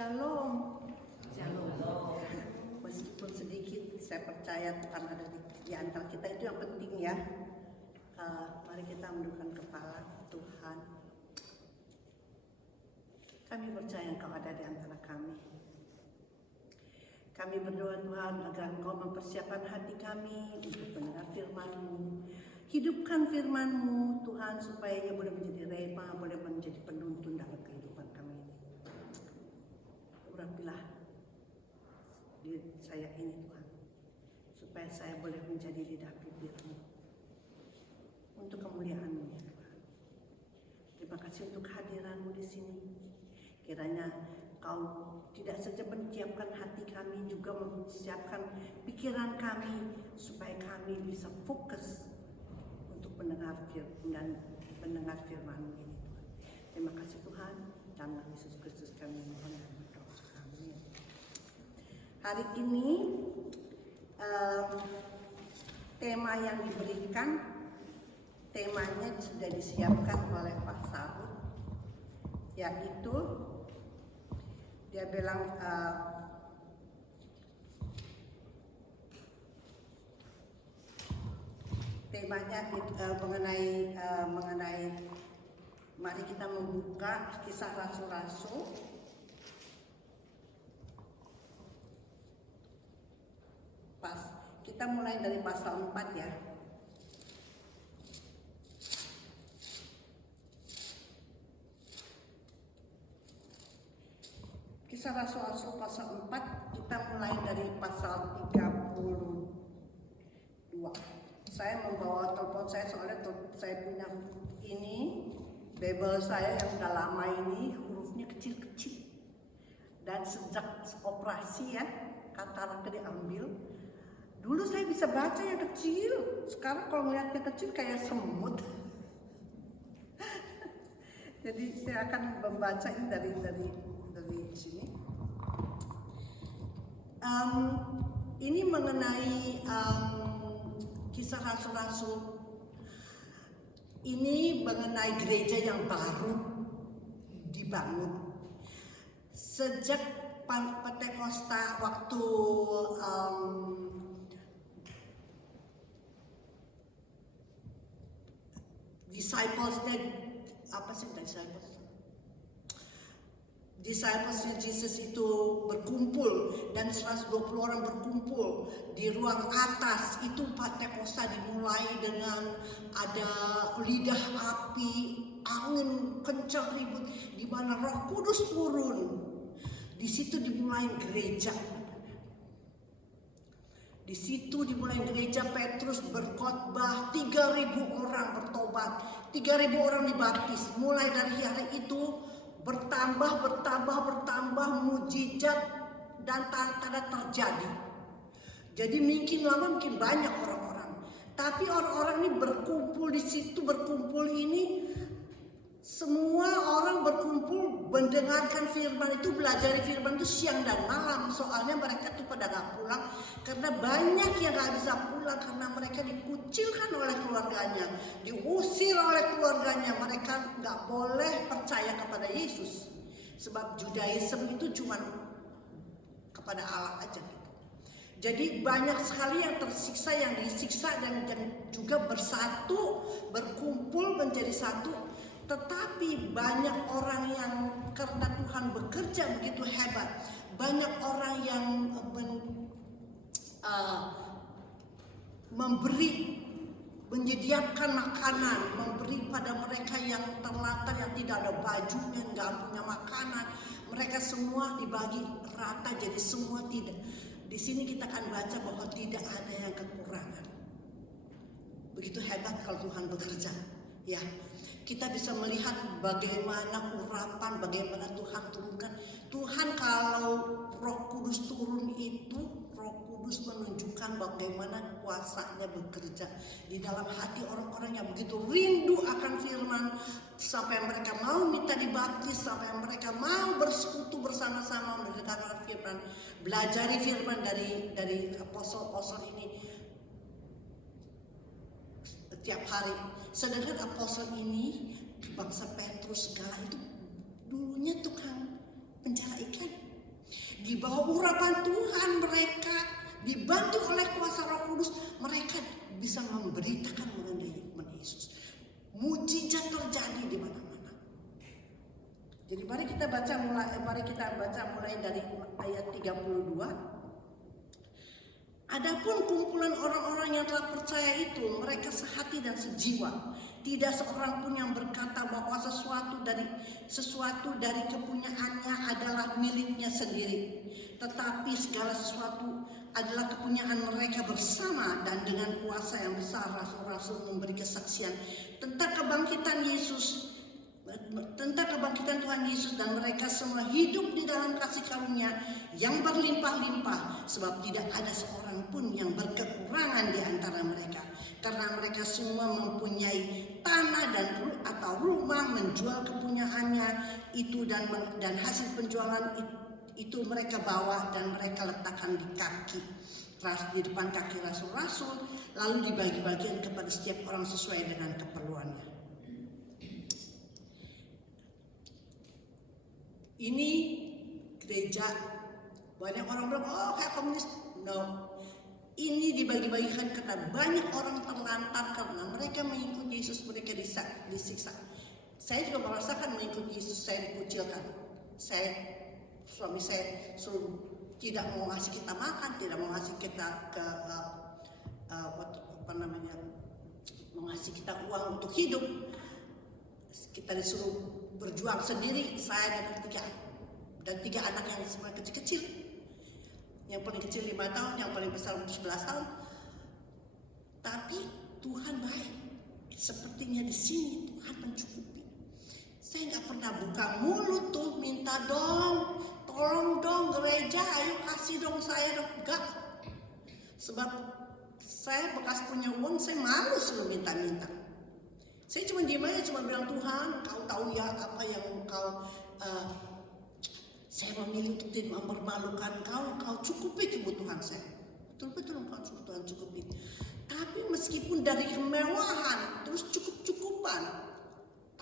Shalom. Shalom. Meskipun sedikit, saya percaya Tuhan ada di antara kita, itu yang penting ya. Mari kita menundukkan kepala. Tuhan, kami percaya Engkau ada di antara kami. Kami berdoa Tuhan agar Engkau mempersiapkan hati kami untuk mendengar firman-Mu. Hidupkan firman-Mu Tuhan, supaya ia boleh menjadi rema, boleh menjadi penuntun dalam kehidupan kami ini. Urapilah diri saya ini Tuhan, supaya saya boleh menjadi lidah bibir-Mu untuk kemuliaan-Mu ya Tuhan. Terima kasih untuk hadiran-Mu di sini. Kiranya Kau tidak saja menyiapkan hati kami, juga mempersiapkan pikiran kami, supaya kami bisa fokus untuk mendengar firman-Mu ini Tuhan. Terima kasih Tuhan, dalam nama Yesus Kristus kami mohon dan berdoa. Amin. Hari ini tema yang diberikan, temanya sudah disiapkan oleh Pak Saud, yaitu dia bilang temanya mengenai mari kita membuka Kisah Rasul-Rasul kita mulai dari pasal 4 ya. Kisah Rasul-Rasul pasal 4, kita mulai dari pasal 32. Saya membawa telepon saya, soalnya saya punya ini Bible saya yang udah lama ini, hurufnya kecil-kecil. Dan sejak operasi ya, kataraknya diambil. Dulu saya bisa baca yang kecil, sekarang kalau melihatnya kecil kayak semut. Jadi saya akan membaca ini dari sini. Ini mengenai Kisah Rasul-Rasul. Ini mengenai gereja yang baru dibangun sejak Pentakosta, waktu disciplesnya Jesus itu berkumpul, dan 120 orang berkumpul di ruang atas. Itu Pentakosta dimulai dengan ada lidah api, angin kencang ribut, di mana Roh Kudus turun. Di situ dimulai gereja. Di situ dimulai gereja. Petrus berkhotbah, 3.000 orang bertobat, 3.000 orang dibaptis. Mulai dari hari itu bertambah, mujizat dan tanda-tanda terjadi. Jadi makin lama makin banyak orang-orang. Tapi orang-orang ini berkumpul di situ, semua orang berkumpul mendengarkan firman itu, belajar firman itu siang dan malam. Soalnya mereka tuh pada gak pulang, karena banyak yang gak bisa pulang, karena mereka dikucilkan oleh keluarganya, diusir oleh keluarganya. Mereka gak boleh percaya kepada Yesus, sebab Judaism itu cuma kepada Allah aja gitu. Jadi banyak sekali yang tersiksa, yang disiksa, dan juga bersatu, berkumpul menjadi satu. Tetapi banyak orang yang, karena Tuhan bekerja begitu hebat, banyak orang yang menyediakan makanan, memberi pada mereka yang terlantar, yang tidak ada bajunya, nggak punya makanan. Mereka semua dibagi rata, jadi semua tidak. Di sini kita akan baca bahwa tidak ada yang kekurangan. Begitu hebat kalau Tuhan bekerja, ya. Kita bisa melihat bagaimana urapan, bagaimana Tuhan turunkan. Tuhan kalau Roh Kudus turun itu, Roh Kudus menunjukkan bagaimana kuasanya bekerja di dalam hati orang-orang yang begitu rindu akan firman, sampai mereka mau minta dibaptis, sampai mereka mau bersekutu bersama-sama mendengarkan firman, belajar firman dari apostol-apostol ini setiap hari. Sedangkan apostol ini, bangsa Petrus segala itu dulunya tukang penjala ikan. bawah urapan Tuhan mereka, dibantu oleh kuasa Roh Kudus, mereka bisa memberitakan mengenai Yesus. Mujizat terjadi di mana-mana. Jadi mari kita baca mulai dari ayat 32. Adapun kumpulan orang-orang yang telah percaya itu, mereka sehati dan sejiwa. Tidak seorang pun yang berkata bahwa sesuatu dari kepunyaannya adalah miliknya sendiri. Tetapi segala sesuatu adalah kepunyaan mereka bersama, dan dengan kuasa yang besar rasul-rasul memberi kesaksian tentang kebangkitan Tuhan Yesus, dan mereka semua hidup di dalam kasih karunia yang berlimpah-limpah, sebab tidak ada seorang pun yang berkekurangan di antara mereka, karena mereka semua mempunyai tanah atau rumah, menjual kepunyaannya itu, dan hasil penjualan itu mereka bawa dan mereka letakkan di depan kaki rasul-rasul, lalu dibagi-bagikan kepada setiap orang sesuai dengan keperluannya. Ini gereja, banyak orang bilang, oh kayak komunis. No, ini dibagi-bagikan karena banyak orang terlantar karena mereka mengikuti Yesus, mereka disiksa. Saya juga merasakan mengikuti Yesus, saya dikucilkan. Suami saya suruh tidak mau ngasih kita makan, tidak mau ngasih kita mau ngasih kita uang untuk hidup. Kita disuruh berjuang sendiri, saya dan tiga anak yang semua kecil-kecil. Yang paling kecil 5 tahun, yang paling besar 11 tahun. Tapi Tuhan baik. Sepertinya di sini Tuhan mencukupi. Saya nggak pernah buka mulut tuh minta dong, tolong dong gereja, ayo kasih dong saya dong. Enggak. Sebab saya bekas punya uang, saya malu suruh minta-minta. Saya cuma diam aja, cuma bilang, Tuhan, Kau tahu ya apa yang Engkau, saya memilih untuk tidak mempermalukan Kau cukupi kebutuhan saya. Betul-betul Tuhan cukupi. Tapi meskipun dari kemewahan, terus cukup-cukupan,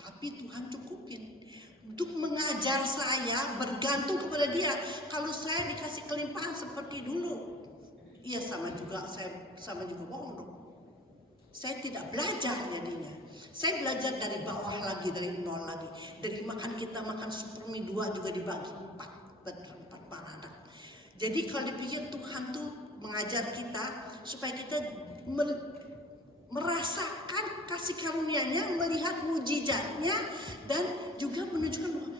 tapi Tuhan cukupin. Untuk mengajar saya bergantung kepada Dia. Kalau saya dikasih kelimpahan seperti dulu, iya sama juga bohong dong. Saya tidak belajar jadinya. Saya belajar dari bawah lagi, dari nol lagi. Dari makan supermi 2 juga dibagi 4 anak. Jadi kalau dipikir Tuhan tuh mengajar kita supaya kita merasakan kasih karunia-Nya, melihat mujizatnya, dan juga menunjukkan bahwa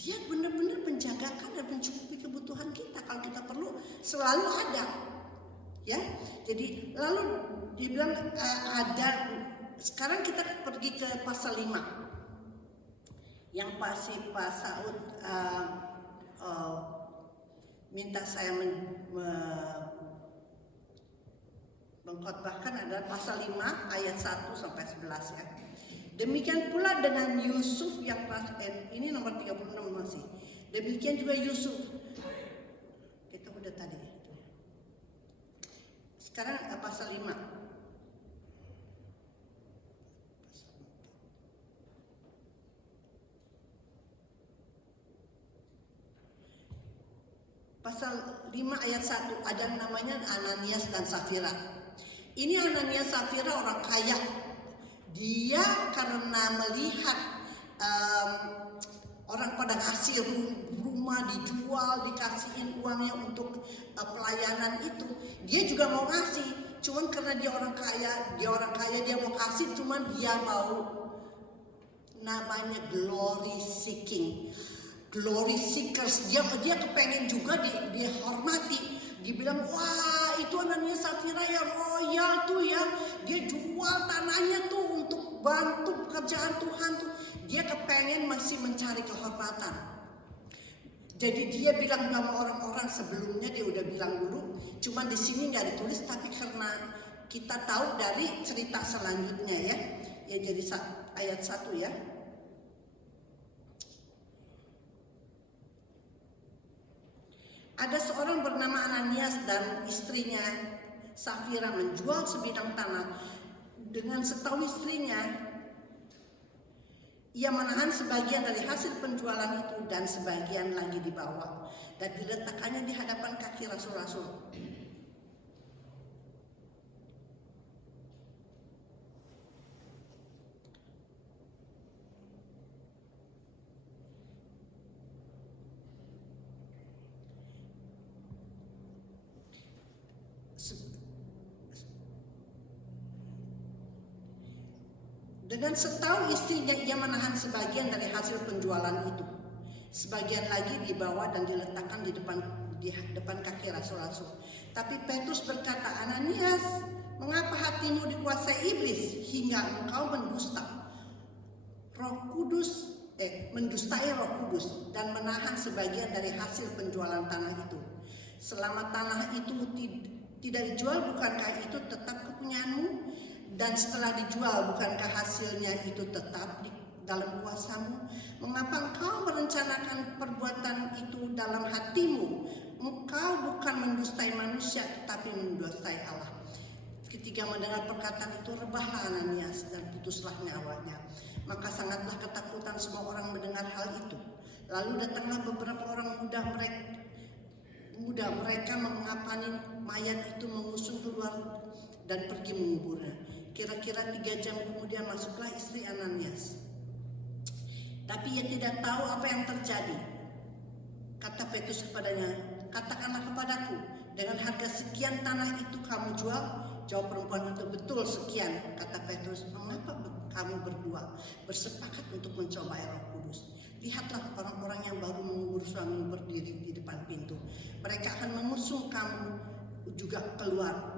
Dia benar-benar menjagakan dan mencukupi kebutuhan kita. Kalau kita perlu selalu ada. Ya, jadi lalu dibilang ada. Sekarang kita pergi ke pasal 5 yang pasti Pak Saud minta saya mengkhotbahkan, adalah pasal 5 ayat 1 sampai 11 ya. Demikian pula dengan Yusuf yang ini nomor 36 masih. Demikian juga Yusuf. Kita udah tadi. Sekarang pasal 5. Pasal 5 ayat 1 ada namanya Ananias dan Safira. Ini Ananias Safira orang kaya. Dia karena melihat orang pada kasih rumah dijual, dikasihin uangnya untuk pelayanan itu, dia juga mau ngasih. Cuman karena dia orang kaya dia mau kasih, cuman dia mau namanya glory seeking. Glory seekers, dia kepengen juga dihormati. Dibilang, wah itu Ananias Safira ya royal tuh ya. Dia jual tanahnya tuh untuk bantu pekerjaan Tuhan tuh. Dia kepengen masih mencari kehormatan. Jadi dia bilang sama orang-orang sebelumnya, dia udah bilang dulu. Cuman di sini nggak ditulis, tapi karena kita tahu dari cerita selanjutnya ya. Ya jadi ayat 1 ya. Ada seorang bernama Ananias dan istrinya Safira menjual sebidang tanah. Dengan setahu istrinya, Ia menahan sebagian dari hasil penjualan itu dan sebagian lagi dibawa dan diletakkannya di hadapan kaki rasul-rasul. Dengan setahu istrinya ia menahan sebagian dari hasil penjualan itu. Sebagian lagi dibawa dan diletakkan di depan kaki rasul-rasul. Tapi Petrus berkata, Ananias, mengapa hatimu dikuasai iblis hingga engkau mendustai Roh Kudus dan menahan sebagian dari hasil penjualan tanah itu? Selama tanah itu tidak dijual, bukankah itu tetap kepunyaanmu? Dan setelah dijual, bukankah hasilnya itu tetap di dalam kuasamu? Mengapa engkau merencanakan perbuatan itu dalam hatimu? Engkau bukan mendustai manusia, tetapi mendustai Allah. Ketika mendengar perkataan itu, rebahlah Ananias dan putuslah nyawanya. Maka sangatlah ketakutan semua orang mendengar hal itu. Lalu datanglah beberapa orang muda mereka mengapani mayat itu, mengusung keluar dan pergi menguburnya. Kira-kira 3 jam kemudian masuklah istri Ananias. Tapi ia tidak tahu apa yang terjadi. Kata Petrus kepadanya, katakanlah kepadaku, dengan harga sekian tanah itu kamu jual? Jawab perempuan itu, betul sekian. Kata Petrus, mengapa kamu berdua bersepakat untuk mencobai Roh Kudus? Lihatlah orang-orang yang baru mengubur suami berdiri di depan pintu. Mereka akan mengusung kamu juga keluar.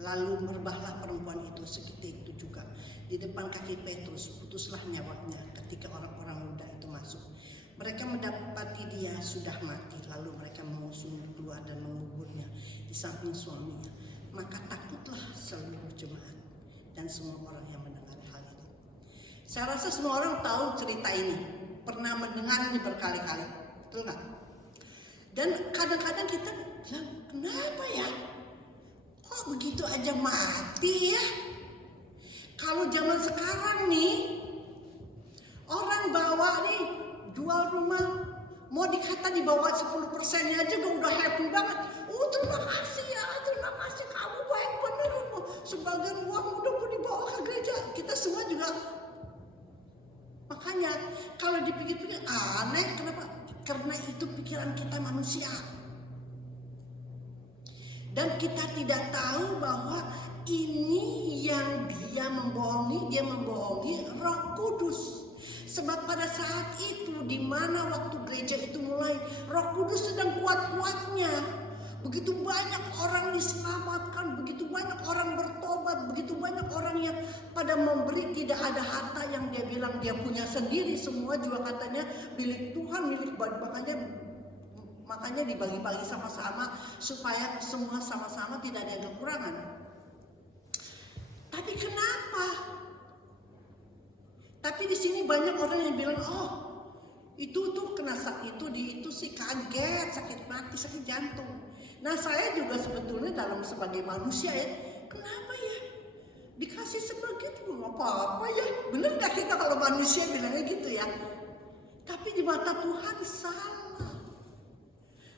Lalu merebahlah perempuan itu seketika itu juga di depan kaki Petrus, putuslah nyawanya ketika orang-orang muda itu masuk. Mereka mendapati dia sudah mati, lalu mereka mengusungnya keluar dan menguburnya di samping suaminya. Maka takutlah seluruh jemaat dan semua orang yang mendengar hal itu. Saya rasa semua orang tahu cerita ini, pernah mendengar ini berkali-kali, betul nggak? Dan kadang-kadang kita bilang, kenapa ya? Kok begitu aja mati ya? Kalau zaman sekarang nih, orang bawa nih, jual rumah, mau dikata di bawah 10%-nya aja udah happy banget. Oh terima kasih ya, terima kasih kamu baik bener. Sebagian uang udah mau dibawa ke gereja. Kita semua juga. Makanya kalau dipikir-pikir aneh, kenapa? Karena itu pikiran kita manusia. Dan kita tidak tahu bahwa ini yang dia membohongi Roh Kudus. Sebab pada saat itu, di mana waktu gereja itu mulai, Roh Kudus sedang kuat-kuatnya. Begitu banyak orang diselamatkan, begitu banyak orang bertobat, begitu banyak orang yang pada memberi, tidak ada harta yang dia bilang dia punya sendiri. Semua juga katanya milik Tuhan, milik makanya dibagi-bagi sama-sama supaya semua sama-sama tidak ada yang kekurangan. Tapi kenapa? Tapi di sini banyak orang yang bilang, oh itu tuh kena itu sih kaget, sakit mati, sakit jantung. Nah saya juga sebetulnya dalam sebagai manusia ya, kenapa ya? Dikasih sebagian juga apa-apa ya. Bener gak kita kalau manusia bilangnya gitu ya? Tapi di mata Tuhan salah.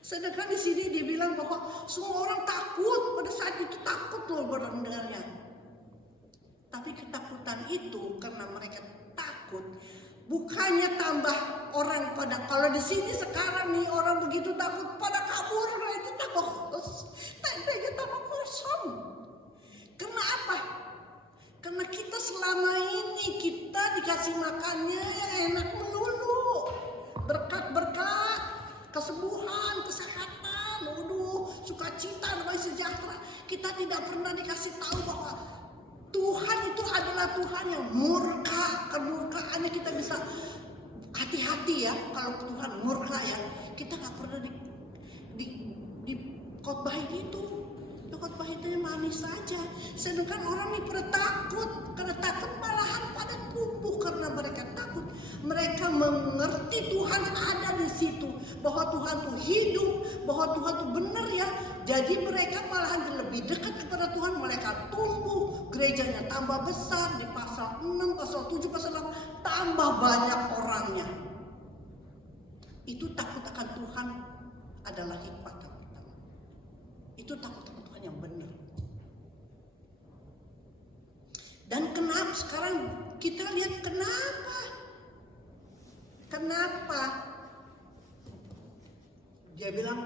Sedangkan di sini dia bilang bahwa semua orang takut, pada saat itu takut loh mendengarnya. Tapi ketakutan itu karena mereka takut, bukannya tambah orang pada, kalau di sini sekarang nih orang begitu takut pada kabur, itu tambah tendanya tambah kosong. Karena apa? Karena kita selama ini kita dikasih makannya enak melulu, berkat-berkat, kesembuhan, kesehatan, sukacita, damai sejahtera. Kita tidak pernah dikasih tahu bahwa Tuhan itu adalah Tuhan yang murka. Kemurkaannya kita bisa hati-hati ya. Kalau Tuhan murka ya, kita gak pernah di khotbahin itu. Khotbahin itu manis saja. Sedangkan orang ini pada takut. Karena takut malahan pada tumbuh karena mereka takut. Mereka mengerti Tuhan ada di situ, bahwa Tuhan tuh hidup, bahwa Tuhan tuh benar ya. Jadi mereka malahan lebih dekat kepada Tuhan, mereka tumbuh, gerejanya tambah tambah besar, di pasal 6, pasal 7, pasal 8 tambah banyak orangnya. Itu takut akan Tuhan adalah hikmat yang pertama. Itu takut akan Tuhan yang benar. Dan kenapa sekarang kita lihat kenapa dia bilang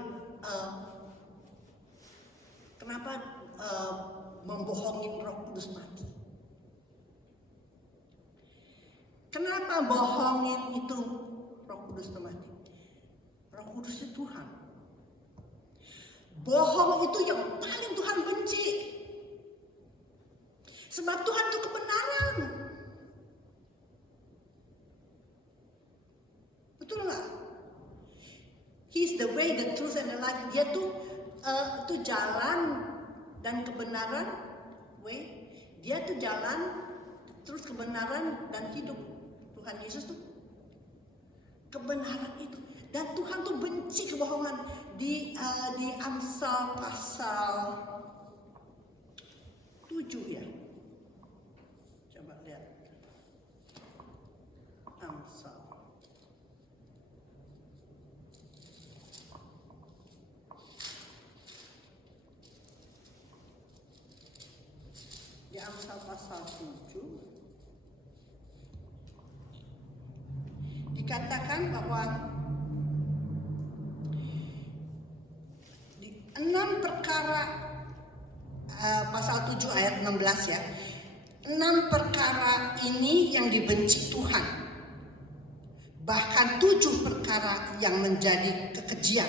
kenapa membohongin Roh Kudus mati? Kenapa bohongin itu Roh Kudus mati? Roh Kudus itu Tuhan. Bohong itu yang paling Tuhan benci. Sebab Tuhan itu kebenaran. Betul nggak? He's the way, the truth, and the life. Dia tuh jalan dan kebenaran. Way. Dia tuh jalan, terus kebenaran dan hidup. Tuhan Yesus tuh kebenaran itu. Dan Tuhan tuh benci kebohongan. Di Amsal pasal 7 ya. Coba lihat. Amsal. Di Amsal pasal 7 dikatakan bahwa 6 perkara, pasal 7 ayat 16 ya. 6 perkara ini yang dibenci Tuhan. Bahkan 7 perkara yang menjadi kekejian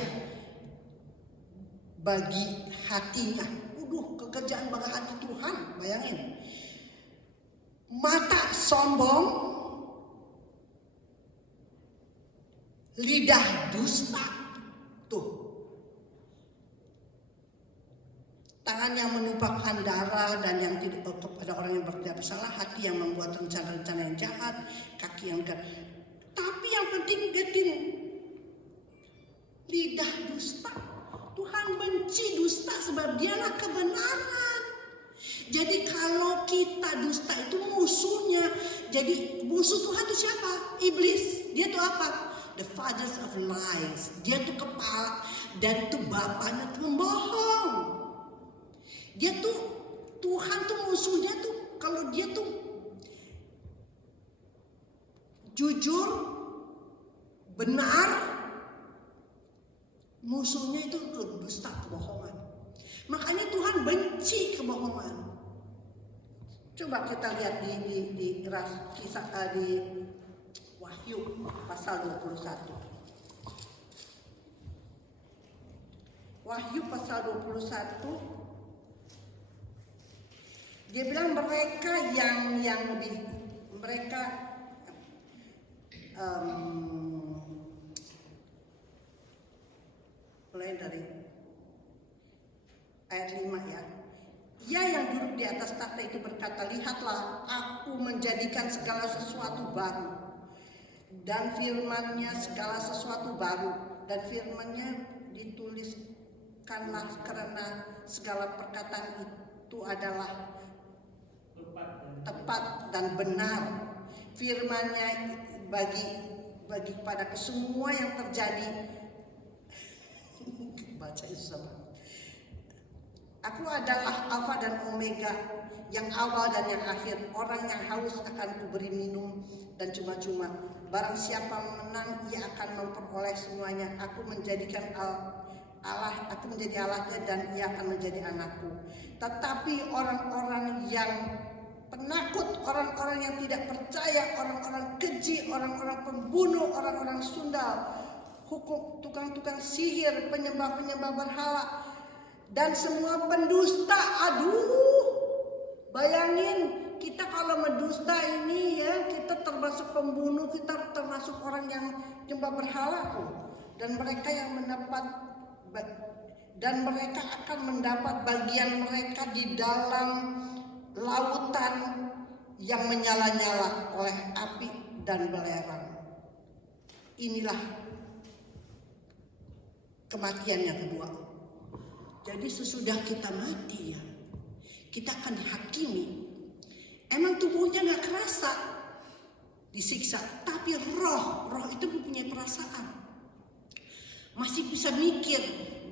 bagi hatinya. Kekejian bagi hati Tuhan, bayangin. Mata sombong, lidah dusta. Tuh. Tangan yang menumpahkan darah dan yang tidak kepada orang yang bertindak bersalah, hati yang membuat rencana-rencana yang jahat, kaki yang tapi yang penting lidah dusta. Tuhan benci dusta sebab dialah kebenaran. Jadi kalau kita dusta itu musuhnya. Jadi musuh Tuhan itu siapa? Iblis. Dia tuh apa? The fathers of lies. Dia tuh kepala dan itu bapaknya pembohong. Dia tuh, Tuhan tuh musuhnya tuh, kalau dia tuh jujur, benar, musuhnya itu dusta, kebohongan. Makanya Tuhan benci kebohongan. Coba kita lihat di Wahyu pasal 21. Wahyu pasal 21. Dia bilang mereka mulai dari ayat 5 ya. Ia yang duduk di atas takhta itu berkata, lihatlah aku menjadikan segala sesuatu baru. Dan firman-Nya segala sesuatu baru. Dan firman-Nya dituliskanlah karena segala perkataan itu adalah tepat dan benar. Firman-Nya bagi kepada semua yang terjadi. Baca itu sama. Aku adalah Alfa dan Omega, yang awal dan yang akhir. Orang yang haus akan kuberi minum dan cuma-cuma. Barang siapa menang, ia akan memperoleh semuanya. Aku menjadikan Allah, aku menjadi Allahnya dan ia akan menjadi anakku. Tetapi orang-orang yang penakut, orang-orang yang tidak percaya, orang-orang keji, orang-orang pembunuh, orang-orang sundal, tukang-tukang sihir, penyembah-penyembah berhala, dan semua pendusta. Aduh, bayangin kita kalau mendusta ini ya, kita termasuk pembunuh, kita termasuk orang yang menyembah berhala. Dan mereka yang mereka akan mendapat bagian mereka di dalam lautan yang menyala-nyala oleh api dan belerang. Inilah kematian yang kedua. Jadi sesudah kita mati ya, kita akan dihakimi. Emang tubuhnya nggak kerasa disiksa, tapi roh itu mempunyai perasaan, masih bisa mikir,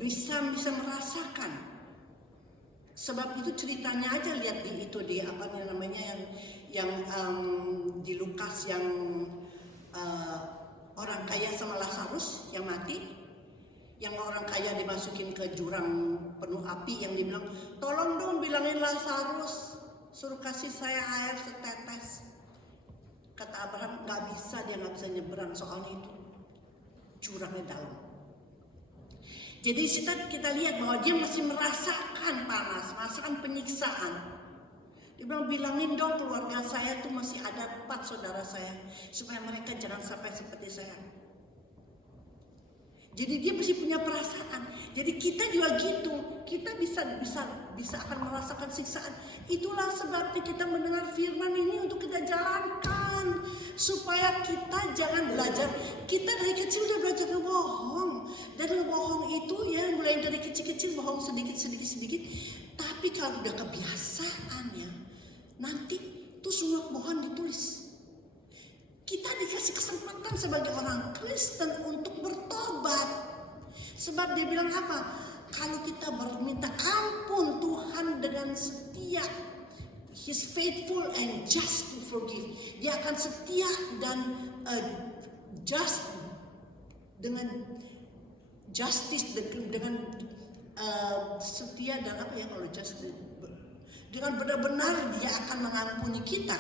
bisa merasakan. Sebab itu ceritanya aja, lihat di apa namanya yang di Lukas yang orang kaya sama Lazarus yang mati, yang orang kaya dimasukin ke jurang penuh api, yang dibilang tolong dong bilangin Lazarus suruh kasih saya air setetes. Kata Abraham nggak bisa, dia nggak bisa nyebrang soalnya itu jurangnya dalam. Jadi kita lihat bahwa dia masih merasakan panas, merasakan penyiksaan. Dia bilang bilangin dong keluarga saya tuh masih ada 4 saudara saya, supaya mereka jangan sampai seperti saya. Jadi dia masih punya perasaan. Jadi kita juga gitu, kita bisa akan merasakan siksaan. Itulah sebabnya kita mendengar firman ini untuk kita jalankan, supaya kita jangan belajar. Kita dari kecil udah belajar ngebohong, dan ngebohong itu ya mulai dari kecil-kecil bohong sedikit. Tapi kalau udah kebiasaannya, nanti tuh semua kebohongan ditulis. Kita dikasih kesempatan sebagai orang Kristen untuk bertobat. Sebab dia bilang apa? Kalau kita berminta ampun, Tuhan dengan setia, He's faithful and just to forgive. Dia akan setia dan just, dengan justice, dengan setia dan apa ya kalau justice, dengan benar-benar dia akan mengampuni kita.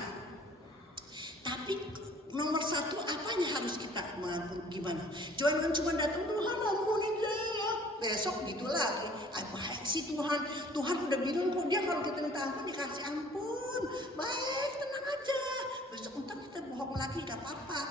Tapi nomor 1 apanya harus kita mengampuni, gimana? Jangan cuma datang Tuhan ampunin saya, besok gitu lagi. Baik sih Tuhan udah bilang kok dia kalau kita minta ampun dikasih ampun. Baik, tenang aja. Besok entar kita bohong lagi gak apa-apa.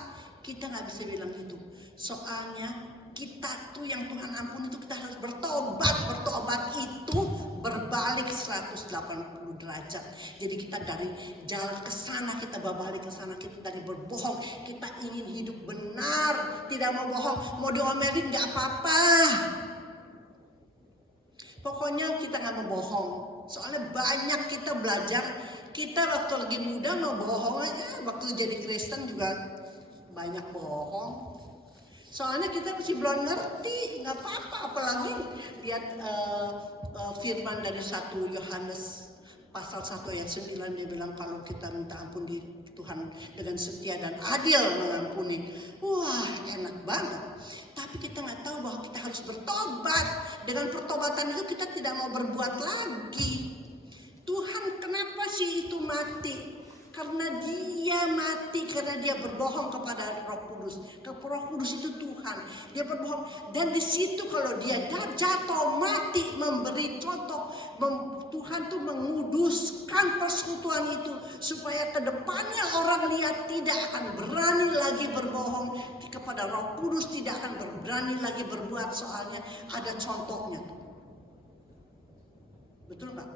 Kita gak bisa bilang gitu. Soalnya kita tuh yang Tuhan ampun itu kita harus bertobat. Bertobat itu berbalik 180 derajat. Jadi kita dari jalan ke sana, kita berbalik ke sana, kita dari berbohong, kita ingin hidup benar, tidak mau bohong, mau diomelin nggak apa-apa. Pokoknya kita nggak mau bohong. Soalnya banyak kita belajar, kita waktu lagi muda mau bohong aja, waktu jadi Kristen juga banyak bohong. Soalnya kita masih belum ngerti, nggak apa-apa. Apalagi lihat firman dari 1 Yohanes pasal 1 ayat 9, dia bilang kalau kita minta ampun di Tuhan dengan setia dan adil mengampuni. Wah, enak banget. Tapi kita nggak tahu bahwa kita harus bertobat. Dengan pertobatan itu kita tidak mau berbuat lagi. Tuhan kenapa sih itu mati? Karena dia mati, karena dia berbohong kepada Roh Kudus. Roh Kudus itu Tuhan. Dia berbohong. Dan di situ kalau dia jatuh mati, memberi contoh, Tuhan tuh menguduskan persekutuan itu supaya kedepannya orang lihat tidak akan berani lagi berbohong kepada Roh Kudus, tidak akan berani lagi berbuat, soalnya ada contohnya. Betul Pak?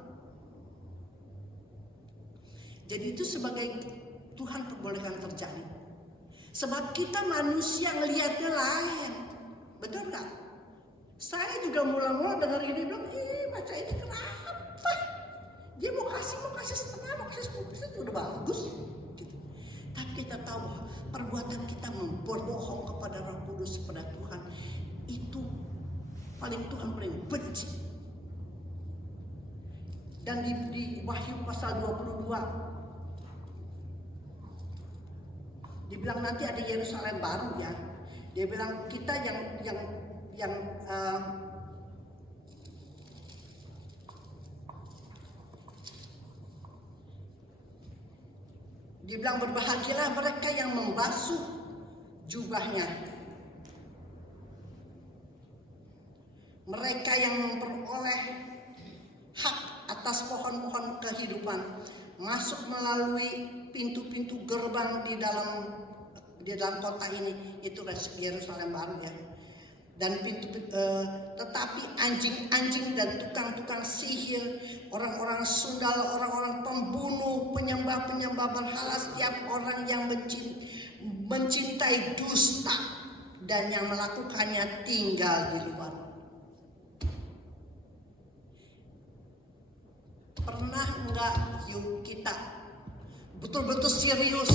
Jadi itu sebagai Tuhan perbolehkan terjadi. Sebab kita manusia ngelihatnya lain. Betul gak? Saya juga mula-mula dengar ini bilang, baca ini kenapa? Dia mau kasih setengah, mau kasih 10%, udah bagus. Gitu. Tapi kita tahu bahwa perbuatan kita berbohong kepada Roh Kudus, kepada Tuhan, itu Tuhan paling benci. Dan di Wahyu pasal 22, dibilang nanti ada Yerusalem baru ya. Dia bilang kita yang dibilang berbahagialah mereka yang membasuh jubahnya. Mereka yang memperoleh hak atas pohon-pohon kehidupan, masuk melalui pintu-pintu gerbang di dalam kota ini, itu Yerusalem baru ya. Dan tetapi anjing-anjing dan tukang-tukang sihir, orang-orang sundal, orang-orang pembunuh, penyembah-penyembah berhala, setiap orang yang mencintai dusta dan yang melakukannya tinggal di luar. Pernah enggak yuk kita betul-betul serius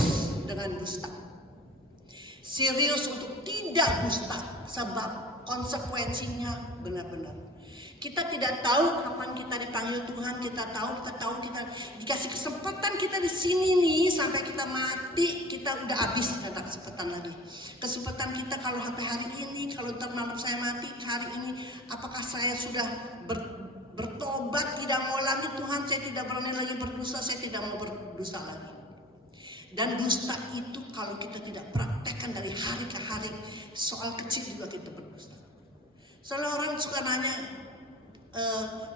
dengan dusta. Serius untuk tidak dusta, sebab konsekuensinya benar-benar. Kita tidak tahu kapan kita dipanggil Tuhan, kita tahu kita dikasih kesempatan kita di sini nih sampai kita mati, kita udah habis, nggak ada kesempatan lagi. Kesempatan kita kalau sampai hari ini, kalau ntar malam saya mati hari ini, apakah saya sudah bertobat, tidak mau lagi, Tuhan saya tidak berani lagi berdosa, saya tidak mau berdosa lagi. Dan dusta itu kalau kita tidak praktekkan dari hari ke hari, soal kecil juga kita berdusta. Soalnya orang suka nanya,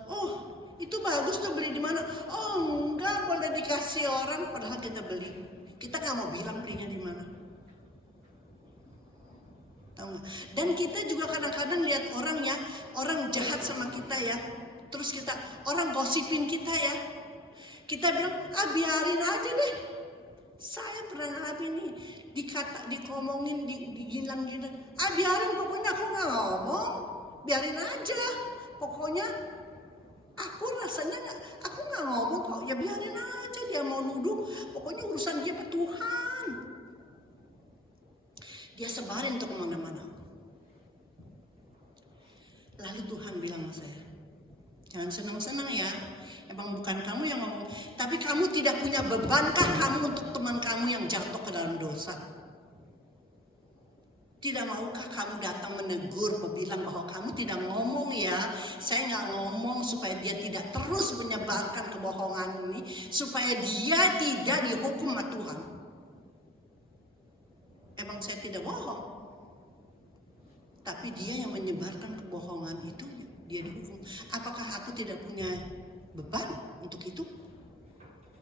oh itu bagus tuh beli di mana? Oh enggak, boleh dikasih orang, padahal kita beli. Kita nggak mau bilang belinya di mana. Tahu nggak? Dan kita juga kadang-kadang lihat orang ya, orang jahat sama kita ya, terus kita orang gosipin kita ya, kita bilang biarin aja deh. Saya pernah ngalamin nih, dikomongin, digilang-gilang, biarin, pokoknya aku nggak ngomong, biarin aja, pokoknya aku rasanya aku nggak ngomong kok, ya biarin aja, dia mau nuduh, pokoknya urusan dia sama Tuhan. Dia sebarin tuh kemana-mana. Lalu Tuhan bilang sama saya, jangan senang-senang ya. Emang bukan kamu yang ngomong, tapi kamu tidak punya bebankah kamu untuk teman kamu yang jatuh ke dalam dosa? Tidak maukah kamu datang menegur, bilang bahwa kamu tidak ngomong ya, saya nggak ngomong supaya dia tidak terus menyebarkan kebohongan ini, supaya dia tidak dihukum sama Tuhan. Emang saya tidak bohong, tapi dia yang menyebarkan kebohongan itu, dia dihukum. Apakah aku tidak punya beban untuk itu?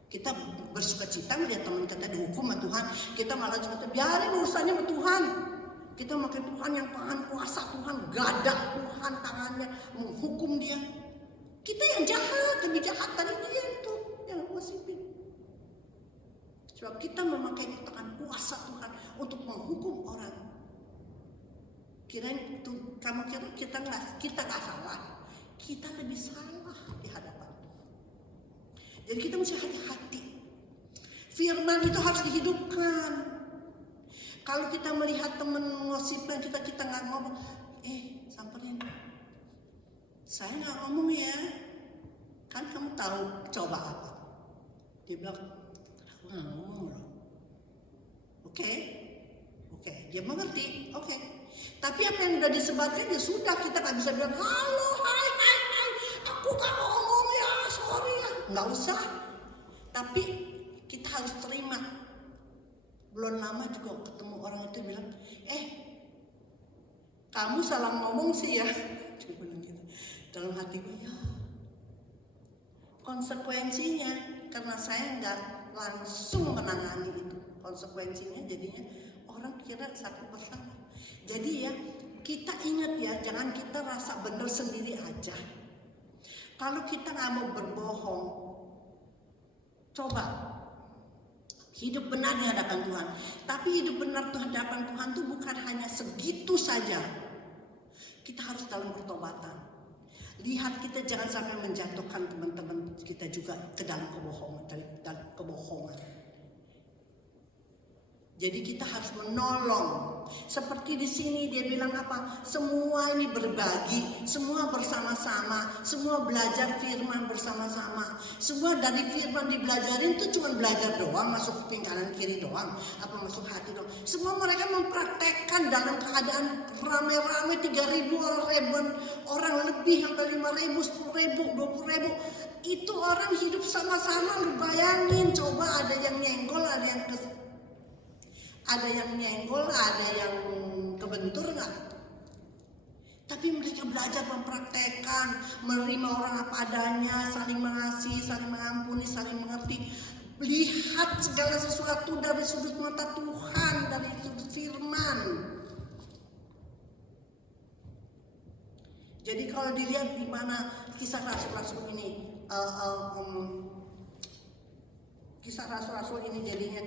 Kita bersukacita melihat teman kita dihukum sama Tuhan, kita malah cuma biarin urusannya sama Tuhan. Kita makin Tuhan yang tangan kuasa, Tuhan gadah, Tuhan tangannya menghukum dia. Kita yang jahat, lebih jahat dari dia itu yang gosipin. Sebab kita memakai tangan kuasa Tuhan untuk menghukum orang. Kirain itu, kamu kira kita nggak salah, kita lebih salah di hadapan. Jadi kita mesti hati-hati. Firman itu harus dihidupkan. Kalau kita melihat teman ngosipin kita nggak ngomong, samperin. Saya nggak ngomong ya. Kan kamu tahu coba apa? Dia bilang, aku nggak ngomong loh. Oke, dia mengerti. Oke. Tapi apa yang udah disebarkan ya sudah, kita nggak bisa bilang, halo, hai, aku nggak ngomong ya, sorry ya. Nggak usah, tapi kita harus terima. Belum lama juga ketemu orang itu bilang, kamu salah ngomong sih ya. Coba gitu. Dalam hati gue, ya konsekuensinya karena saya nggak langsung menangani itu, konsekuensinya jadinya orang kira satu bersalah. Jadi ya kita ingat ya, jangan kita rasa benar sendiri aja. Kalau kita nggak mau berbohong, coba hidup benar di hadapan Tuhan. Tapi hidup benar di hadapan Tuhan itu bukan hanya segitu saja. Kita harus dalam pertobatan. Lihat kita jangan sampai menjatuhkan teman-teman kita juga ke dalam kebohongan. Jadi kita harus menolong. Seperti di sini dia bilang apa? Semua ini berbagi, semua bersama-sama, semua belajar firman bersama-sama. Semua dari firman dibelajarin itu cuma belajar doang, masuk kuping kanan kiri doang, apa masuk hati doang. Semua mereka mempraktekkan dalam keadaan rame-rame 3.000 orang lebih sampai 5.000, 10.000, 20.000. Itu orang hidup sama-sama, lu bayangin. Coba ada yang nyenggol, ada yang nyenggol, ada yang kebentur nggak? Tapi mereka belajar mempraktekkan, menerima orang apa adanya, saling mengasihi, saling mengampuni, saling mengerti. Lihat segala sesuatu dari sudut mata Tuhan, dari sudut firman. Jadi kalau dilihat di mana kisah rasul-rasul ini, kisah rasul-rasul ini jadinya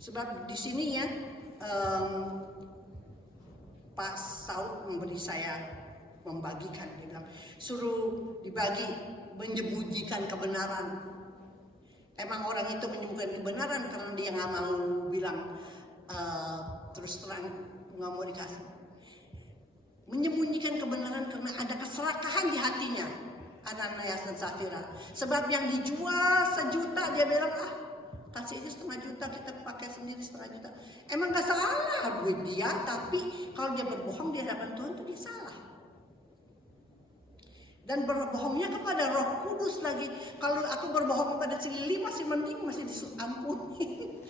sebab di sini ya Pak Saud memberi saya membagikan, dia bilang suruh dibagi, menyembunyikan kebenaran. Emang orang itu menyembunyikan kebenaran karena dia nggak mau bilang terus terang, nggak mau dikasih. Menyembunyikan kebenaran karena ada keserakahan di hatinya, Ananias dan Safira. Sebab yang dijual 1 juta, dia bilang kasih itu 1,5 juta, kita pakai sendiri 1,5 juta. Emang gak salah duit dia, tapi kalau dia berbohong di hadapan Tuhan itu dia salah. Dan berbohongnya kepada Roh Kudus lagi. Kalau aku berbohong kepada si Lili masih mending, masih diampuni.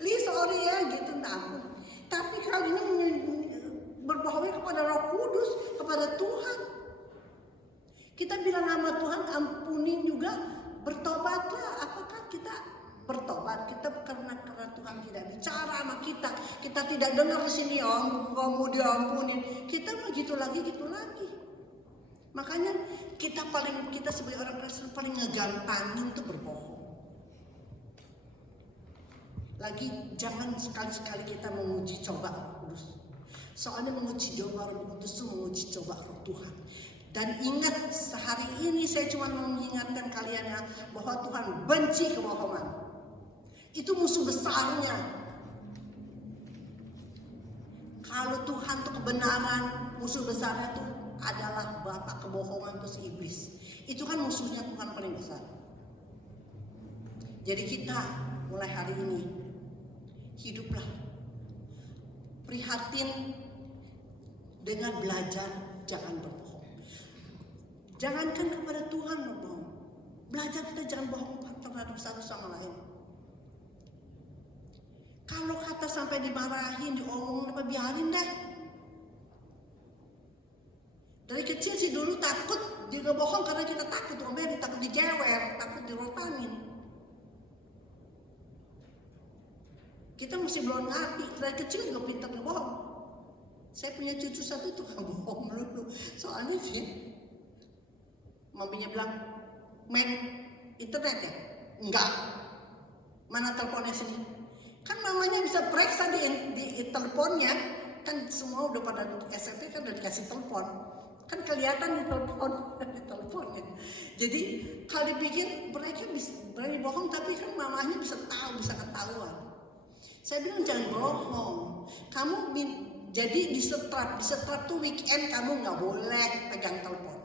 Li sorry ya gitu, ampun. Tapi kalau ini berbohongnya kepada Roh Kudus, kepada Tuhan. Kita bilang sama Tuhan, ampunin juga, bertobatlah. Apakah kita bertobat? Kita karena Tuhan tidak bicara sama kita, kita tidak dengar di sini, kamu diampunin, kita begitu lagi gitu lagi. Makanya kita sebagai orang Kristen paling ngegampangin tuh berbohong. Lagi jangan sekali-sekali kita menguji coba Roh Kudus. Soalnya menguji coba Roh Kudus itu menguji coba Roh Tuhan. Dan ingat, sehari ini saya cuma mengingatkan kalian ya, bahwa Tuhan benci kebohongan. Itu musuh besarnya. Kalau Tuhan itu kebenaran, musuh besarnya itu adalah bapa kebohongan, itu si iblis. Itu kan musuhnya Tuhan paling besar. Jadi kita mulai hari ini hiduplah prihatin dengan belajar jangan berbohong. Jangankan kepada Tuhan berbohong, belajar kita jangan bohong terhadap satu sama lain. Kalau kata sampai dimarahin, diomongin apa, biarin deh. Dari kecil sih dulu takut juga bohong karena kita takut omelin, takut dijewer, takut dirotanin. Kita masih belum ngerti, dari kecil juga pintar bohong. Saya punya cucu satu tukang bohong dulu. Soalnya sih, maminya bilang, main internet ya? Enggak. Mana teleponnya sini? Kan mamanya bisa periksa di teleponnya. Kan semua udah pada SMP kan udah dikasih telepon. Kan kelihatan di teleponnya. Jadi kalau dipikir mereka bisa berani bohong, tapi kan mamanya bisa tahu, bisa ketahuan. Saya bilang jangan bohong. Kamu jadi di setrap tuh weekend kamu nggak boleh pegang telepon.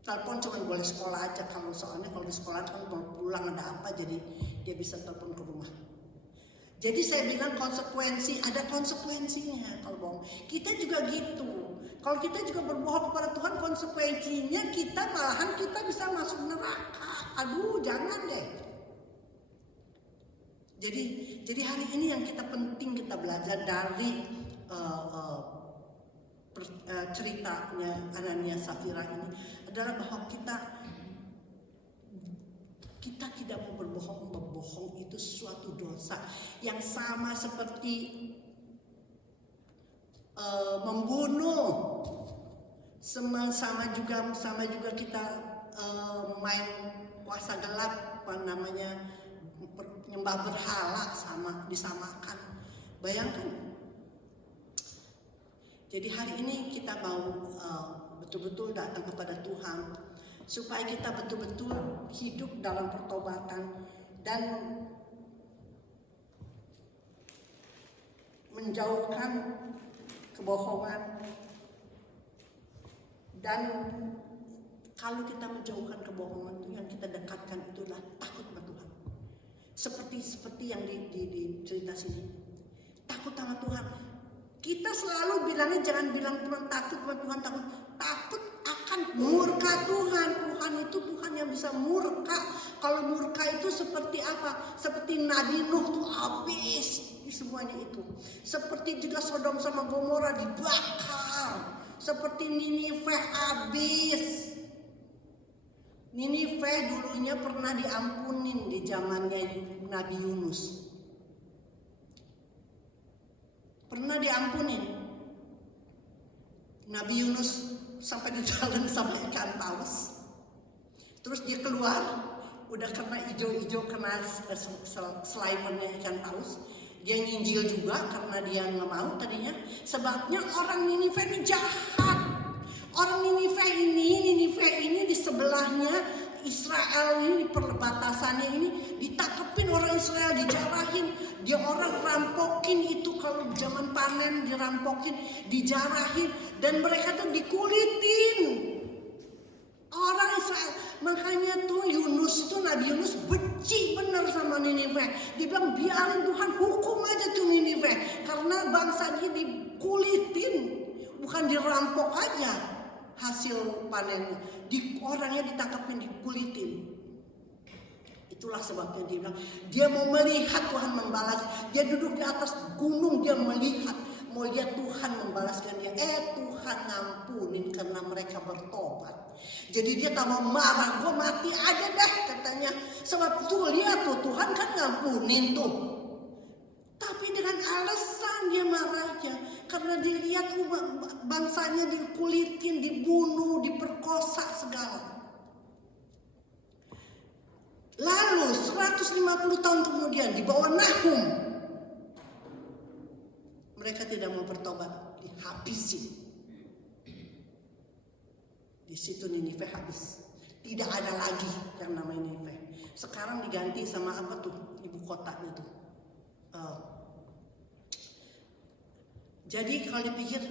Telepon cuma boleh sekolah aja, kalau soalnya kalau di sekolah kan mau pulang ada apa, jadi dia bisa telepon ke rumah. Jadi saya bilang ada konsekuensinya kalau bohong. Kita juga gitu. Kalau kita juga berbohong kepada Tuhan, konsekuensinya kita bisa masuk neraka. Aduh, jangan deh. Jadi hari ini yang penting kita belajar dari ceritanya Ananias Safira ini adalah bahwa kita tidak mau berbohong. Berbohong itu suatu dosa yang sama seperti membunuh, sama juga kita main kuasa gelap, nyembah berhala, disamakan. Bayangkan. Jadi hari ini kita mau betul-betul datang kepada Tuhan, supaya kita betul-betul hidup dalam pertobatan dan menjauhkan kebohongan. Dan kalau kita menjauhkan kebohongan itu, yang kita dekatkan itulah takut sama Tuhan. Seperti yang di cerita sini, takut sama Tuhan. Kita selalu bilangnya jangan bilang Tuhan takut sama Tuhan, takut akan murka Tuhan. Tuhan itu Tuhan yang bisa murka. Kalau murka itu seperti apa? Seperti Nabi Nuh tuh habis semuanya itu. Seperti juga Sodom sama Gomora dibakar. Seperti Ninive habis. Ninive dulunya pernah diampunin di zamannya Nabi Yunus. Pernah diampunin. Nabi Yunus sampai ditelan sama ikan paus. Terus dia keluar, udah kena ijo-ijo, kena salivernya ikan paus. Dia nginjil juga karena dia nggak mau tadinya. Sebabnya orang Ninive ini jahat. Orang Ninive ini di sebelahnya Israel ini, di perbatasannya ini ditangkepin orang Israel, dijarahin. Dia orang rampokin itu, kalau zaman panen dirampokin, dijarahin, dan mereka tuh dikulitin orang Israel. Makanya tuh Yunus itu, Nabi Yunus benci bener sama Ninive. Dia bilang biarin Tuhan hukum aja tuh Ninive, karena bangsa dia dikulitin, bukan dirampok aja hasil panennya. Orangnya ditangkapin, dikulitin. Itulah sebabnya dia bilang dia mau melihat Tuhan membalas. Dia duduk di atas gunung, dia melihat, mau lihat Tuhan membalaskan dia. Tuhan ngampunin karena mereka bertobat. Jadi dia tak mau marah, gue mati aja deh katanya. Sebab tuh lihat tuh Tuhan kan ngampunin tuh. Tapi dengan alasan dia marahnya, karena dilihat bangsanya dikulitin, dibunuh, diperkosa segala. Lalu 150 tahun kemudian di bawah Nahum, mereka tidak mau bertobat, dihabisin. Di situ Ninive habis. Tidak ada lagi yang namanya Ninive. Sekarang diganti sama apa tuh ibu kotanya tuh. Jadi kalau dipikir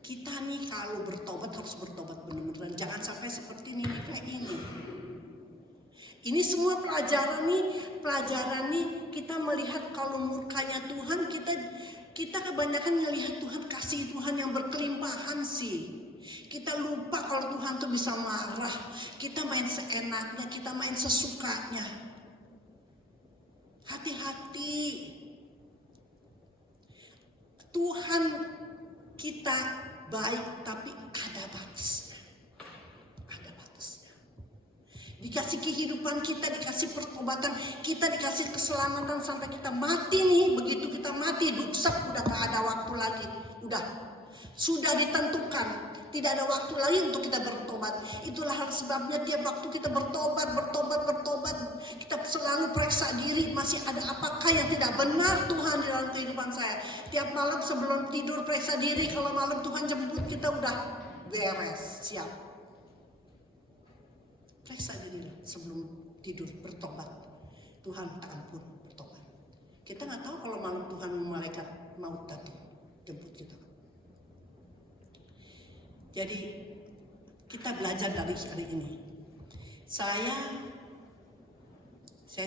kita nih kalau bertobat harus bertobat benar-benar. Jangan sampai seperti Ninive ini. Ini semua pelajaran nih kita melihat kalau murkanya Tuhan, kita kebanyakan melihat Tuhan, kasih Tuhan yang berkelimpahan sih. Kita lupa kalau Tuhan tuh bisa marah. Kita main seenaknya, kita main sesukanya. Hati-hati. Tuhan kita baik, tapi ada batasnya. Ada batasnya. Dikasih kehidupan kita, dikasih pertobatan, kita dikasih keselamatan sampai kita mati nih. Begitu kita mati, duksep, udah gak ada waktu lagi. Sudah ditentukan. Tidak ada waktu lagi untuk kita bertobat. Itulah hal sebabnya tiap waktu kita bertobat, kita selalu periksa diri, masih ada apakah yang tidak benar Tuhan di dalam kehidupan saya. Tiap malam sebelum tidur periksa diri, kalau malam Tuhan jemput kita udah beres, siap. Periksa diri sebelum tidur, bertobat. Tuhan tak ampun, bertobat. Kita nggak tahu kalau malam Tuhan malaikat maut datang jemput kita. Jadi kita belajar dari hari ini. Saya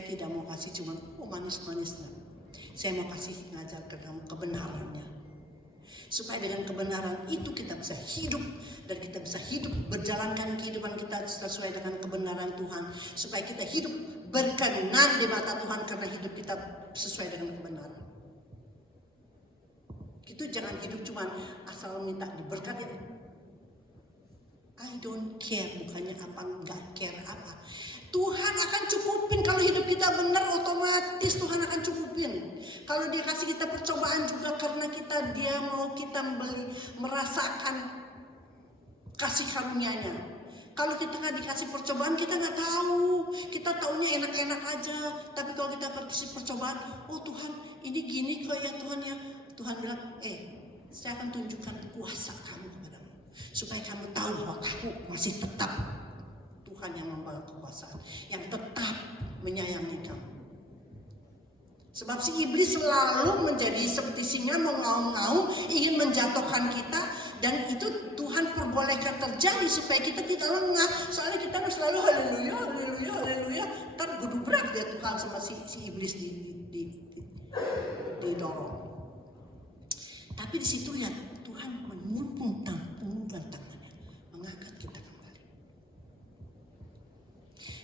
tidak mau kasih cuma manis-manisnya. Saya mau kasih ngajar ke kamu kebenarannya. Supaya dengan kebenaran itu kita bisa hidup, dan kita bisa hidup berjalankan kehidupan kita sesuai dengan kebenaran Tuhan. Supaya kita hidup berkenan di mata Tuhan karena hidup kita sesuai dengan kebenaran. Itu jangan hidup cuma asal minta diberkati. I don't care, bukannya apa, enggak care apa. Tuhan akan cukupin. Kalau hidup kita benar, otomatis Tuhan akan cukupin. Kalau dia kasih kita percobaan juga karena dia mau kita merasakan kasih karunia-Nya. Kalau kita nggak dikasih percobaan, kita nggak tahu. Kita taunya enak-enak aja. Tapi kalau kita kasih percobaan, oh Tuhan, ini gini kok ya Tuhan ya. Tuhan bilang, saya akan tunjukkan kuasa kamu kepadamu. Supaya kamu tahu bahwa aku masih tetap Tuhan yang membawa kekuasaan, yang tetap menyayangi kamu. Sebab si iblis selalu menjadi seperti singa, mengaum-ngaum, ingin menjatuhkan kita. Dan itu Tuhan perbolehkan terjadi supaya kita tidak lengah. Soalnya kita selalu haleluya, haleluya, haleluya. Ntar gedubrak dia Tuhan sama si iblis didorong. Tapi di situ lihat Tuhan mengumpul tangannya, mengangkat kita kembali.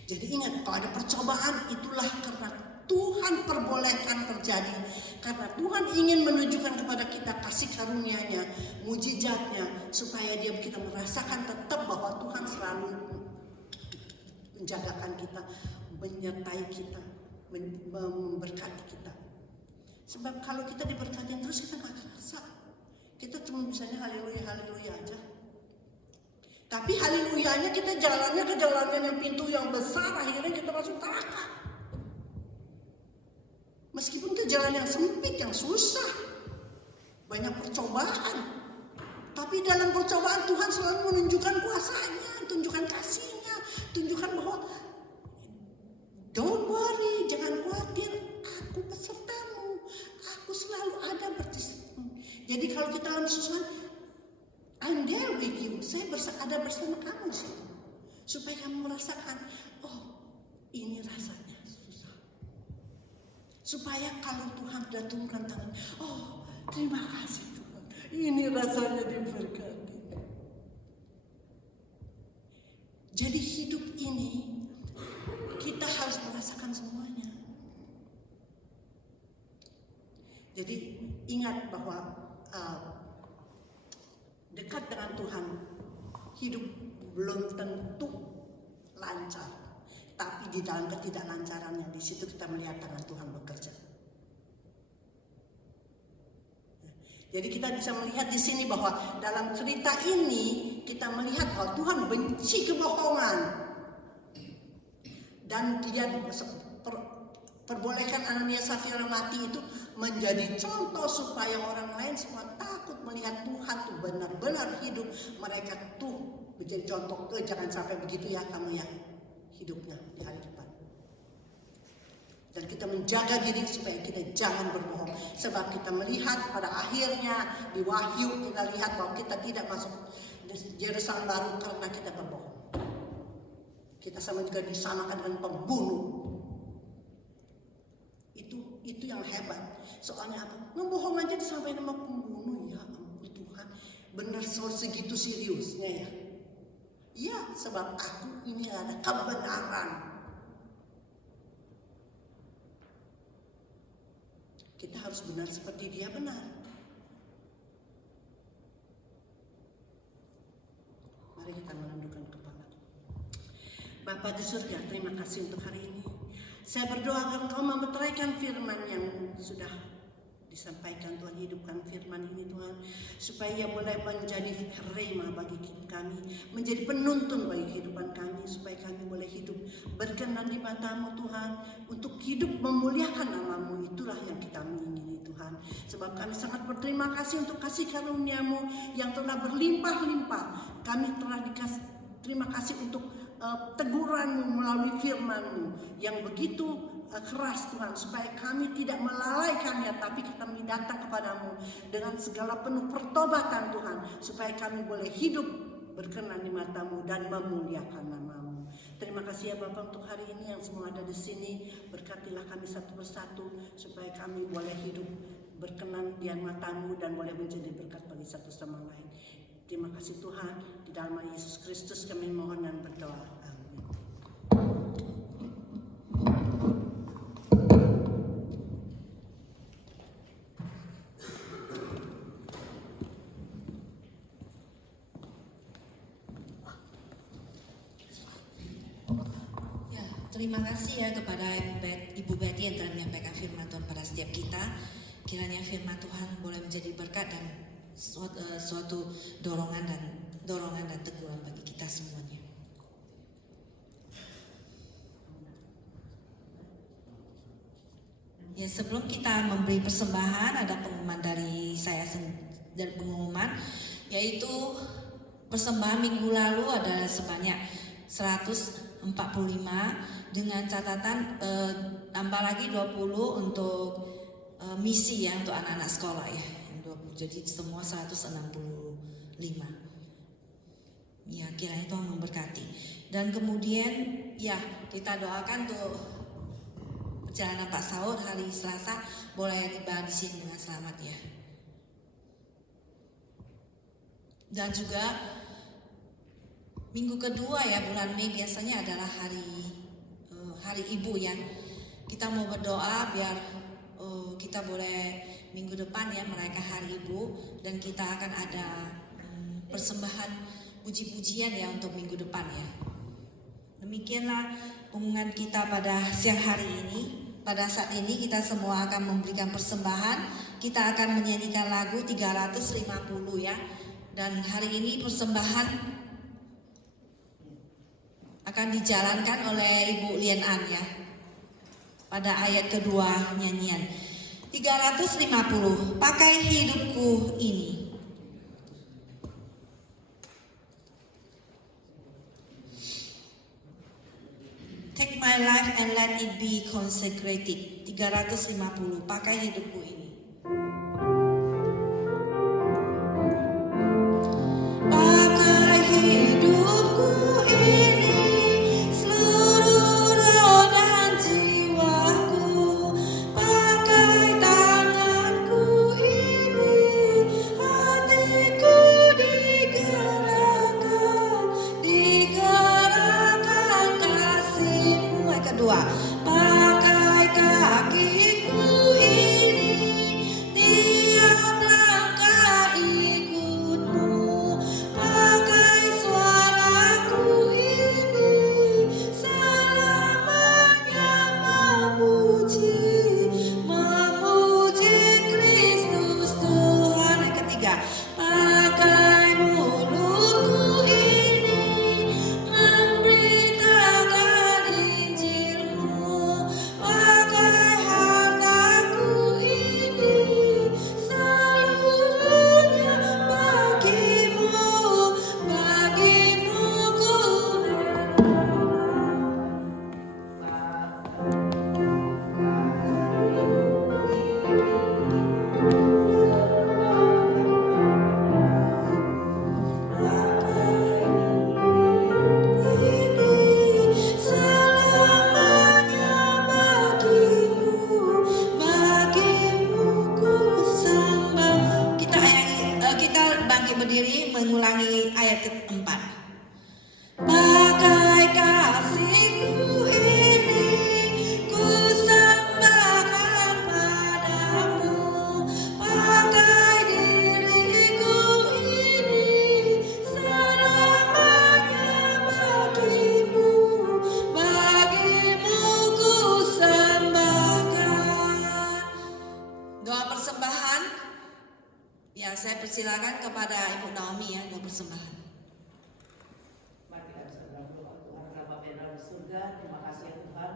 Jadi ingat, kalau ada percobaan itulah karena Tuhan perbolehkan terjadi. Karena Tuhan ingin menunjukkan kepada kita kasih karunia-Nya, mujizatnya, supaya kita merasakan tetap bahwa Tuhan selalu menjagakan kita, menyertai kita, memberkati kita. Sebab kalau kita diberkati terus kita gak kerasa. Kita cuma misalnya haleluya, haleluya aja. Tapi haleluyanya kita jalannya ke jalannya yang pintu yang besar, akhirnya kita masuk neraka. Meskipun ke jalan yang sempit sulit, yang susah. Banyak percobaan. Tapi dalam percobaan Tuhan selalu menunjukkan kuasa-Nya, tunjukkan kasih-Nya, tunjukkan bahwa don't worry, jangan khawatir, aku besertamu, aku selalu ada bersamamu. Jadi kalau kita dalam kesusahan, I'm there with you, saya ada bersama kamu sih, supaya kamu merasakan, oh ini rasanya susah. Supaya kalau Tuhan sudah turunkan tangan, oh terima kasih Tuhan, ini rasanya diberkati. Jadi hidup ini kita harus merasakan semuanya. Jadi ingat bahwa dekat dengan Tuhan, hidup belum tentu lancar, tapi di dalam ketidaklancarannya, di situ kita melihat tangan Tuhan bekerja. Jadi kita bisa melihat di sini bahwa dalam cerita ini kita melihat bahwa Tuhan benci kebohongan dan Dia perbolehkan Ananias Safira mati itu menjadi contoh supaya orang lain semua takut melihat Tuhan tuh benar-benar hidup. Mereka tuh menjadi contoh, jangan sampai begitu ya kamu ya hidupnya di hari depan. Dan kita menjaga diri supaya kita jangan berbohong. Sebab kita melihat pada akhirnya di Wahyu kita lihat bahwa kita tidak masuk Yerusalem baru karena kita berbohong. Kita sama juga disamakan dengan pembunuh. Itu yang hebat. Soalnya apa? Ngebohong aja disampaikan sama pembunuh. Ya ampun Tuhan, bener segitu seriusnya ya. Iya, sebab aku ini ada kebenaran. Kita harus benar seperti Dia benar. Mari kita menundukkan kepala. Bapa di surga, terima kasih untuk hari ini. Saya berdoa agar Engkau memeteraikan firman yang sudah disampaikan Tuhan, hidupkan firman ini Tuhan, supaya boleh menjadi rema bagi kami, menjadi penuntun bagi kehidupan kami, supaya kami boleh hidup berkenan di mata-Mu Tuhan, untuk hidup memuliakan nama-Mu. Itulah yang kita ingini Tuhan, sebab kami sangat berterima kasih untuk kasih karunia-Mu yang telah berlimpah-limpah. Kami telah dikasih, terima kasih untuk teguran-Mu melalui firman-Mu yang begitu keras Tuhan, supaya kami tidak melalaikannya, tapi kami datang kepadamu dengan segala penuh pertobatan Tuhan, supaya kami boleh hidup berkenan di mata-Mu dan memuliakan nama-Mu. Terima kasih ya Bapa untuk hari ini yang semua ada di sini. Berkatilah kami satu persatu supaya kami boleh hidup berkenan di mata-Mu dan boleh menjadi berkat bagi satu sama lain. Terima kasih Tuhan, di dalam nama Yesus Kristus kami mohon dan berdoa. Amin. Ya, terima kasih ya kepada Ibu Betty yang telah menyampaikan firman Tuhan pada setiap kita. Kiranya firman Tuhan boleh menjadi berkat dan suatu dorongan dan teguran bagi kita semuanya. Ya, sebelum kita memberi persembahan, ada pengumuman dari saya dari pengumuman, yaitu persembahan minggu lalu ada sebanyak 145 dengan catatan tambah lagi 20 untuk misi ya, untuk anak-anak sekolah ya. Jadi semua 165. Ya, kiranya Tuhan memberkati. Dan kemudian ya, kita doakan untuk perjalanan Pak Saud hari Selasa boleh tiba di sini dengan selamat ya. Dan juga minggu kedua ya bulan Mei biasanya adalah hari Ibu ya. Kita mau berdoa biar kita boleh minggu depan ya merayakan Hari Ibu, dan kita akan ada persembahan puji-pujian ya untuk minggu depan ya. Demikianlah pengumuman kita pada siang hari ini. Pada saat ini kita semua akan memberikan persembahan. Kita akan menyanyikan lagu 350 ya. Dan hari ini persembahan akan dijalankan oleh Ibu Lian An ya. Pada ayat kedua nyanyian. 350. Pakai hidupku ini. Take my life and let it be consecrated. 350. Pakai hidupku ini. Pakai hidupku ini, seluruh roh dan jiwaku. Pakai tanganku ini, hatiku digerakkan kasih-Mu. Yang kedua, pakai kakiku ini, tiap langkah ikut-Mu. Pakai suaraku ini, selamanya memuji Kristus Tuhan. Yang ketiga, pakai mulutku ini, memberitakan Injil-Mu. Pakai hartaku ini, seluruhnya bagi-Mu ku ini, selamanya bagi-Mu ku sembah. Kita bangkit berdiri mengulangi ayat keempat. Pakai kasih-Ku ini, ku sembahkan padamu. Pakai diriku ini, selamanya bagi-Mu ku sembahkan. Doa persembahan. Ya, saya persilakan kepada Ibu Naomi ya, doa persembahan. Mari kita berdoa. Tuhan Bapa yang dalam surga, terima kasih ya Tuhan,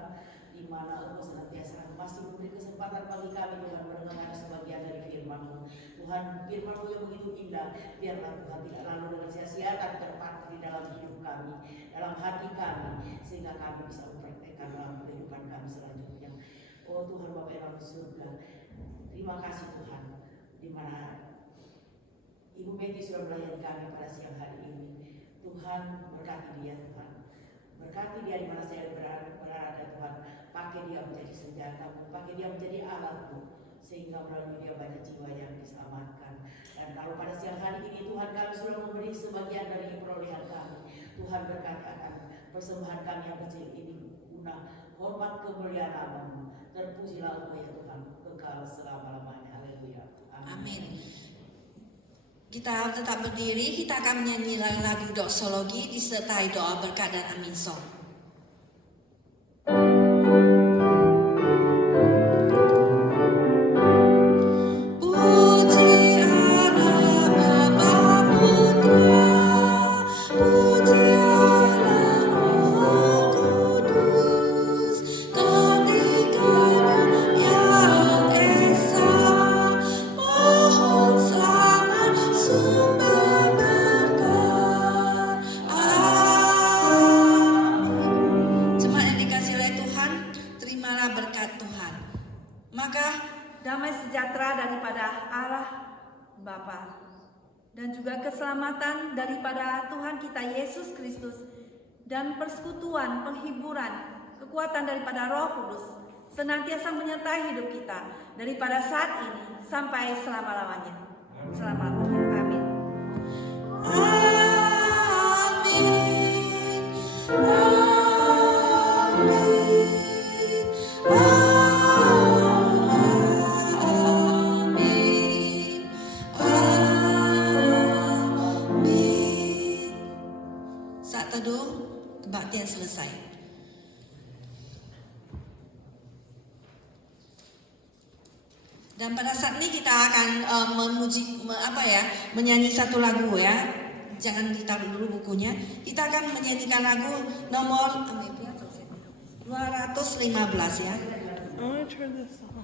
di mana Engkau senantiasa masih memberi kesempatan bagi kami Tuhan mendengar sebagian dari firman-Mu. Tuhan, firman-Mu yang begitu indah, biarlah Tuhan tidak lalu dengan sia-sia, tapi terpatri di dalam hidup kami, dalam hati kami, sehingga kami bisa mempraktekkan dalam kehidupan kami selanjutnya. Oh Tuhan Bapa yang dalam surga, terima kasih Tuhan, di mana Ibu Betty sudah melayani kami pada siang hari ini. Tuhan berkati dia Tuhan. Berkati dia di mana saya berada Tuhan. Pakai dia menjadi senjata-Mu, pakai dia menjadi alat-Mu, sehingga melalui dia banyak jiwa yang diselamatkan. Dan kalau pada siang hari ini Tuhan kami sudah memberi sebagian dari perolehan kami. Tuhan berkati akan persembahan kami yang kecil ini guna hormat kemuliaan nama-Mu. Terpujilah Engkau ya Tuhan, kekal selama-lamanya. Haleluya. Amin. Kita tetap berdiri, kita akan menyanyi lagu doksologi disertai doa berkat dan amin song. Puji Allah Bapa Putra, puji Allah Roh Kudus, ketiga yang esa, mohon selamat sumber berkat. Amin. Jemaat yang dikasihi oleh Tuhan, terimalah berkat Tuhan. Maka Damai sejahtera daripada Allah Bapa dan juga keselamatan daripada Tuhan kita Yesus Kristus dan persekutuan, penghiburan, kekuatan daripada Roh Kudus senantiasa menyertai hidup kita daripada saat ini sampai selama-lamanya. Selama-lamanya. Amin. Saat teduh kebaktian selesai. Dan pada saat ini kita akan menyanyi satu lagu ya. Jangan ditaruh dulu bukunya. Kita akan menyanyikan lagu nomor 215 ya. I want to turn this on.